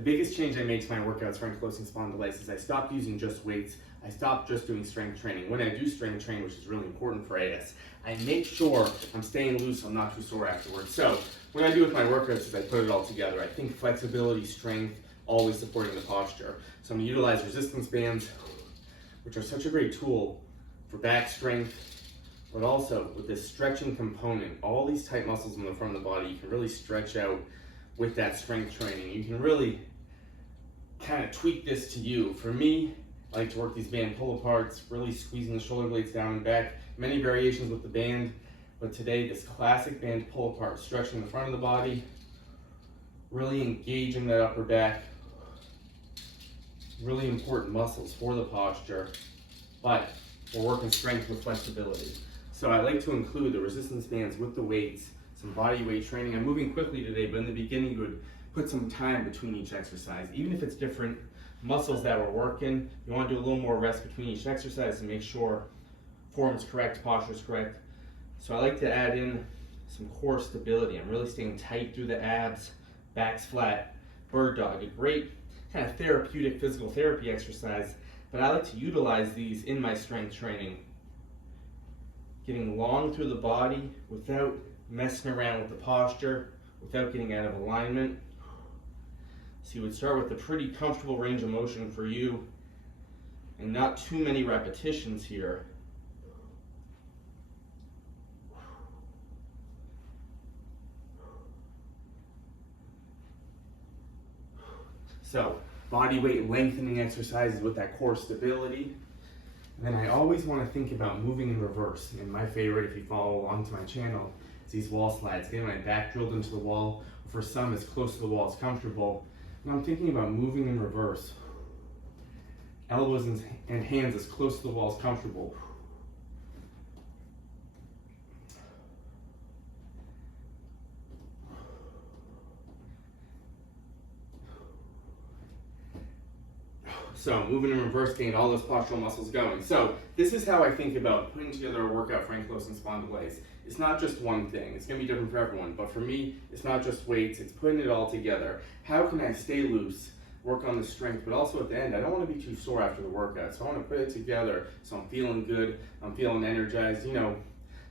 The biggest change I made to my workouts for ankylosing spondylitis is I stopped using just weights. I stopped just doing strength training. When I do strength training, which is really important for AS, I make sure I'm staying loose, I'm not too sore afterwards. So what I do with my workouts is I put it all together. I think flexibility, strength, always supporting the posture. So I'm gonna utilize resistance bands, which are such a great tool for back strength, but also with this stretching component, all these tight muscles in the front of the body, you can really stretch out with that strength training. You can really kind of tweak this to you. For me, I like to work these band pull aparts, really squeezing the shoulder blades down and back. Many variations with the band, but today this classic band pull apart, stretching the front of the body, really engaging that upper back. Really important muscles for the posture, but we're working strength with flexibility. So I like to include the resistance bands with the weights, some body weight training. I'm moving quickly today, but in the beginning you would put some time between each exercise. Even if it's different muscles that we're working, you want to do a little more rest between each exercise to make sure form is correct, posture is correct. So I like to add in some core stability. I'm really staying tight through the abs, back's flat, bird dog, a great kind of therapeutic physical therapy exercise, but I like to utilize these in my strength training. Getting long through the body without messing around with the posture, without getting out of alignment. So you would start with a pretty comfortable range of motion for you and not too many repetitions here. So, body weight lengthening exercises with that core stability. And then I always want to think about moving in reverse. And my favorite, if you follow along to my channel, is these wall slides. Getting my back drilled into the wall. For some, as close to the wall as comfortable. And I'm thinking about moving in reverse. Elbows and hands as close to the wall as comfortable. So moving in reverse, getting all those postural muscles going. So this is how I think about putting together a workout for ankylosing spondylitis. It's not just one thing. It's going to be different for everyone. But for me, it's not just weights. It's putting it all together. How can I stay loose, work on the strength, but also at the end, I don't want to be too sore after the workout. So I want to put it together so I'm feeling good, I'm feeling energized. You know,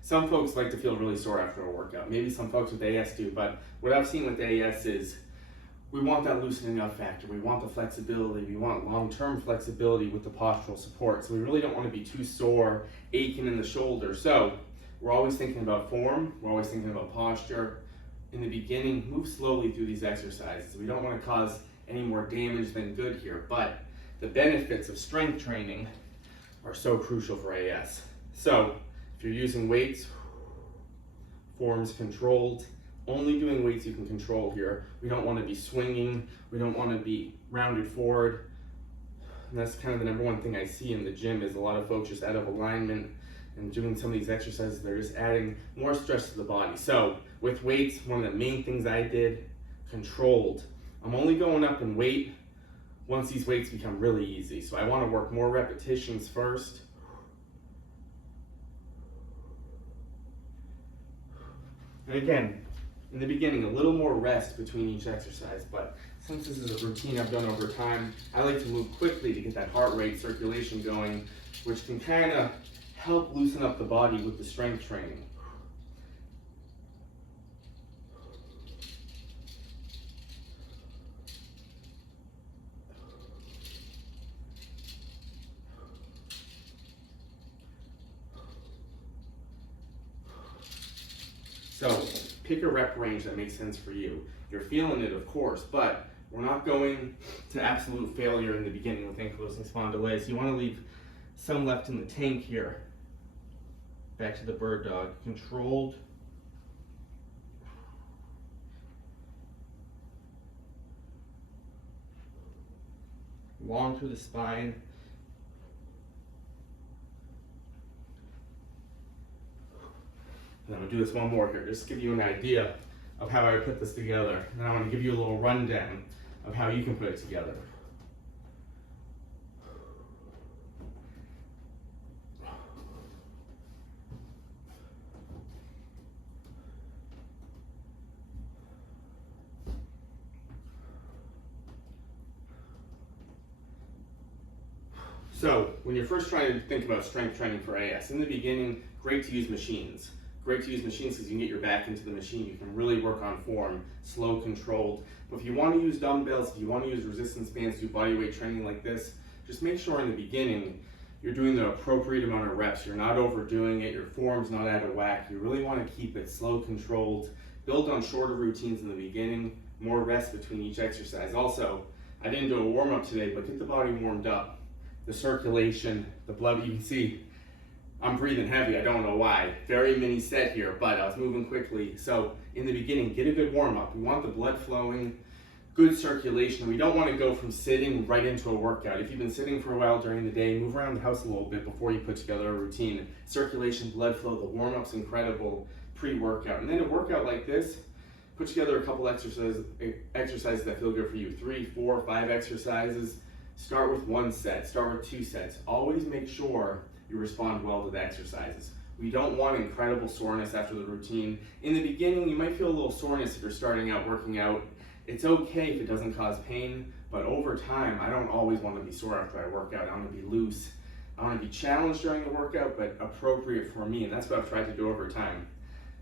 some folks like to feel really sore after a workout. Maybe some folks with AS do. But what I've seen with AS is we want that loosening up factor. We want the flexibility. We want long-term flexibility with the postural support. So we really don't want to be too sore, aching in the shoulder. So we're always thinking about form. We're always thinking about posture. In the beginning, move slowly through these exercises. We don't want to cause any more damage than good here. But the benefits of strength training are so crucial for AS. So if you're using weights, form's controlled. Only doing weights you can control here. We don't want to be swinging. We don't want to be rounded forward. And that's kind of the number one thing I see in the gym is a lot of folks just out of alignment and doing some of these exercises. They're just adding more stress to the body. So with weights, one of the main things I did, controlled. I'm only going up in weight once these weights become really easy. So I want to work more repetitions first. And again, in the beginning, a little more rest between each exercise, but since this is a routine I've done over time, I like to move quickly to get that heart rate circulation going, which can kind of help loosen up the body with the strength training. So pick a rep range that makes sense for you. You're feeling it, of course, but we're not going to absolute failure in the beginning with ankylosing spondylitis. You want to leave some left in the tank here. Back to the bird dog. Controlled. Long through the spine. And I'm going to do this one more here, just to give you an idea of how I put this together. And I want to give you a little rundown of how you can put it together. So when you're first trying to think about strength training for AS, in the beginning, great to use machines. Great to use machines because you can get your back into the machine. You can really work on form, slow, controlled. But if you want to use dumbbells, if you want to use resistance bands, do body weight training like this, just make sure in the beginning you're doing the appropriate amount of reps. You're not overdoing it. Your form's not out of whack. You really want to keep it slow, controlled. Build on shorter routines in the beginning, more rest between each exercise. Also, I didn't do a warm-up today, but get the body warmed up. The circulation, the blood, you can see I'm breathing heavy, I don't know why. Very mini set here, but I was moving quickly. So in the beginning, get a good warm-up. We want the blood flowing, good circulation. We don't want to go from sitting right into a workout. If you've been sitting for a while during the day, move around the house a little bit before you put together a routine. Circulation, blood flow, the warm-up's incredible pre-workout. And then a workout like this, put together a couple exercises that feel good for you. 3, 4, 5 exercises. Start with 1 set, start with 2 sets. Always make sure you respond well to the exercises. We don't want incredible soreness after the routine. In the beginning, you might feel a little soreness if you're starting out working out. It's okay if it doesn't cause pain, but over time, I don't always want to be sore after I work out. I want to be loose. I want to be challenged during the workout, but appropriate for me, and that's what I've tried to do over time.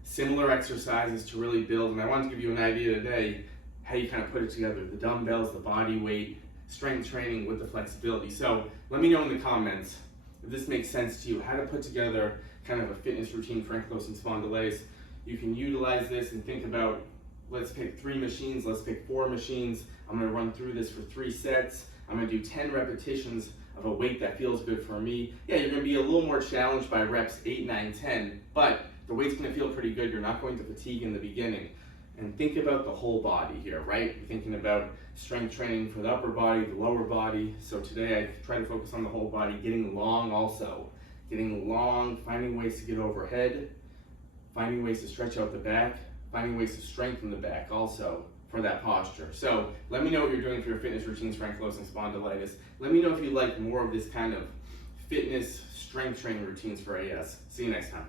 Similar exercises to really build, and I wanted to give you an idea today how you kind of put it together, the dumbbells, the body weight, strength training with the flexibility. So let me know in the comments if this makes sense to you, how to put together kind of a fitness routine for ankylosing spondylitis. You can utilize this and think about, let's pick 3 machines, let's pick 4 machines. I'm gonna run through this for 3 sets. I'm gonna do 10 repetitions of a weight that feels good for me. Yeah, you're gonna be a little more challenged by reps 8, 9, 10, but the weight's gonna feel pretty good. You're not going to fatigue in the beginning. And think about the whole body here, right? You're thinking about strength training for the upper body, the lower body. So today I try to focus on the whole body, getting long also. Getting long, finding ways to get overhead, finding ways to stretch out the back, finding ways to strengthen the back also for that posture. So let me know what you're doing for your fitness routines for ankylosing spondylitis. Let me know if you like more of this kind of fitness strength training routines for AS. See you next time.